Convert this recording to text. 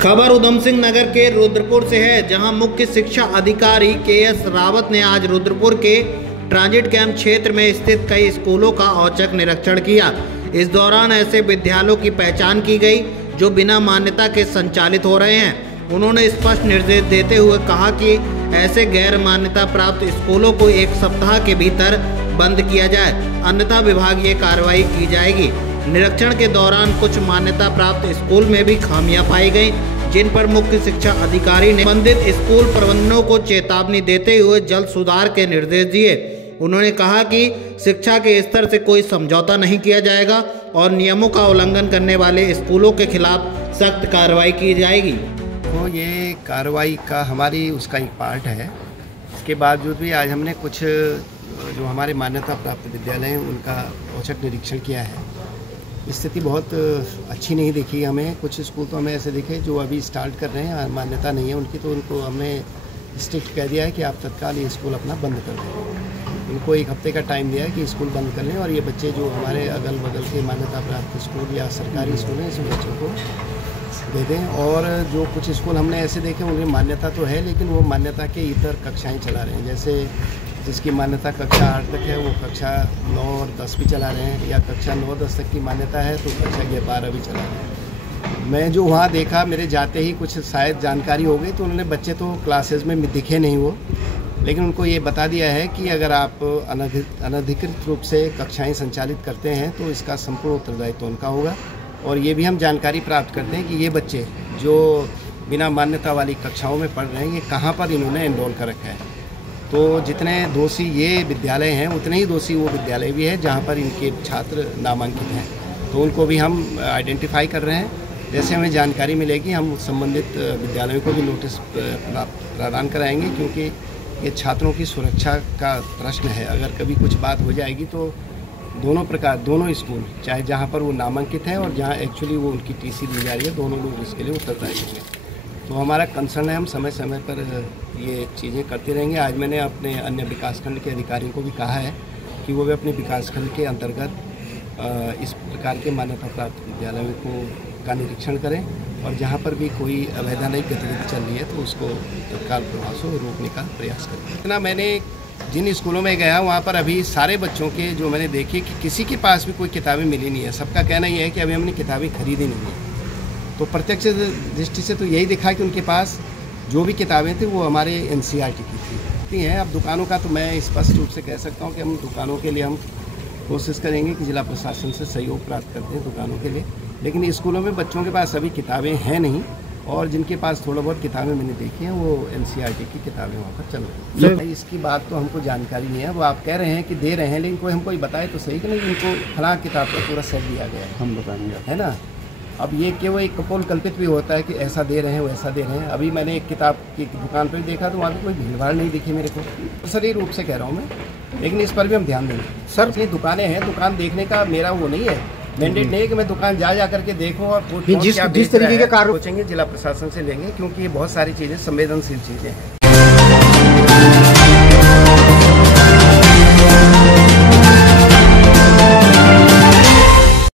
खबर उधम सिंह नगर के रुद्रपुर से है, जहां मुख्य शिक्षा अधिकारी के.एस. रावत ने आज रुद्रपुर के ट्रांजिट कैंप क्षेत्र में स्थित कई स्कूलों का औचक निरीक्षण किया। इस दौरान ऐसे विद्यालयों की पहचान की गई जो बिना मान्यता के संचालित हो रहे हैं। उन्होंने स्पष्ट निर्देश देते हुए कहा कि ऐसे गैर मान्यता प्राप्त स्कूलों को 1 सप्ताह के भीतर बंद किया जाए, अन्यथा विभागीय कार्रवाई की जाएगी। निरीक्षण के दौरान कुछ मान्यता प्राप्त स्कूल में भी खामियां पाई गई, जिन पर मुख्य शिक्षा अधिकारी ने संबंधित स्कूल प्रबंधनों को चेतावनी देते हुए जल्द सुधार के निर्देश दिए। उन्होंने कहा कि शिक्षा के स्तर से कोई समझौता नहीं किया जाएगा और नियमों का उल्लंघन करने वाले स्कूलों के खिलाफ सख्त कार्रवाई की जाएगी। तो ये कार्रवाई का हमारी उसका एक पार्ट है। इसके बावजूद भी आज हमने कुछ जो हमारे मान्यता प्राप्त विद्यालय हैं उनका औचक निरीक्षण किया है। स्थिति बहुत अच्छी नहीं दिखी हमें। कुछ स्कूल तो हमें ऐसे दिखे जो अभी स्टार्ट कर रहे हैं, मान्यता नहीं है उनकी, तो उनको हमने स्ट्रिक्ट कह दिया है कि आप तत्काल ये स्कूल अपना बंद कर दें। उनको 1 हफ्ते का टाइम दिया है कि स्कूल बंद कर लें और ये बच्चे जो हमारे अगल बगल के मान्यता प्राप्त स्कूल या सरकारी स्कूल हैं इस बच्चों को दे दें। और जो कुछ स्कूल हमने ऐसे देखे उन्हें मान्यता तो है, लेकिन वो मान्यता के इतर कक्षाएँ चला रहे हैं। जैसे जिसकी मान्यता कक्षा 8 तक है वो कक्षा 9 और 10 भी चला रहे हैं, या कक्षा 9 10 तक की मान्यता है तो कक्षा 12 भी चला रहे हैं। मैं जो वहाँ देखा, मेरे जाते ही कुछ शायद जानकारी हो गई, तो उन्होंने बच्चे तो क्लासेस में दिखे नहीं वो, लेकिन उनको ये बता दिया है कि अगर आप अनधिकृत रूप से कक्षाएँ संचालित करते हैं तो इसका संपूर्ण उत्तरदायित्व उनका होगा। और ये भी हम जानकारी प्राप्त करते हैं कि ये बच्चे जो बिना मान्यता वाली कक्षाओं में पढ़ रहे हैं ये कहाँ पर इन्होंने एनरोल कर रखा है। तो जितने दोषी ये विद्यालय हैं उतने ही दोषी वो विद्यालय भी है जहाँ पर इनके छात्र नामांकित हैं, तो उनको भी हम आइडेंटिफाई कर रहे हैं। जैसे हमें जानकारी मिलेगी हम संबंधित विद्यालयों को भी नोटिस प्रदान कराएंगे, क्योंकि ये छात्रों की सुरक्षा का प्रश्न है। अगर कभी कुछ बात हो जाएगी तो दोनों स्कूल, चाहे जहाँ पर वो नामांकित हैं और जहाँ एक्चुअली वो उनकी टीसी दी जा रही है, दोनों लोग इसके लिए उत्तरदायी होंगे। तो हमारा कंसर्न है, हम समय समय पर ये चीज़ें करते रहेंगे। आज मैंने अपने अन्य विकासखंड के अधिकारियों को भी कहा है कि वो भी अपने विकासखंड के अंतर्गत इस प्रकार के मान्यता प्राप्त विद्यालयों का निरीक्षण करें और जहाँ पर भी कोई अवैधानिक गतिविधि चल रही है तो उसको तत्काल प्रभाव से रोकने का प्रयास करें। इतना मैंने जिन स्कूलों में गया वहाँ पर अभी सारे बच्चों के जो मैंने देखे कि किसी के पास भी कोई किताबें मिली नहीं है। सबका कहना ये है कि अभी हमने किताबें खरीदी नहीं है। तो प्रत्यक्ष दृष्टि से तो यही दिखा कि उनके पास जो भी किताबें थी वो हमारे NCERT की थी। अब दुकानों का तो मैं स्पष्ट रूप से कह सकता हूँ कि हम दुकानों के लिए हम कोशिश करेंगे कि जिला प्रशासन से सहयोग प्राप्त करते हैं दुकानों के लिए, लेकिन स्कूलों में बच्चों के पास अभी किताबें हैं नहीं, और जिनके पास थोड़ा बहुत किताबें मैंने देखी हैं वो NCERT की किताबें वहाँ पर चल रही हैं। इसकी बात तो हमको जानकारी नहीं है। वो आप कह रहे हैं कि दे रहे हैं, लेकिन कोई हमको बताए तो सही कि नहीं इनको फलां किताब का पूरा सेट दिया गया है, हम बताएंगे, है ना। अब ये केवल एक कपोल कल्पित भी होता है कि ऐसा दे रहे हैं वैसा दे रहे हैं। अभी मैंने एक किताब की दुकान पर देखा तो वहाँ पर कोई भीड़ भाड़ नहीं दिखी मेरे को, सही रूप से कह रहा हूँ मैं, लेकिन इस पर भी हम ध्यान देंगे। सर ये दुकानें हैं, दुकान देखने का मेरा वो नहीं है, मैंडेट नहीं है कि मैं दुकान जा करके देखूँ और जिस तरीके के कार्य सोचेंगे जिला प्रशासन से लेंगे, क्योंकि ये बहुत सारी चीज़ें संवेदनशील चीज़ें हैं।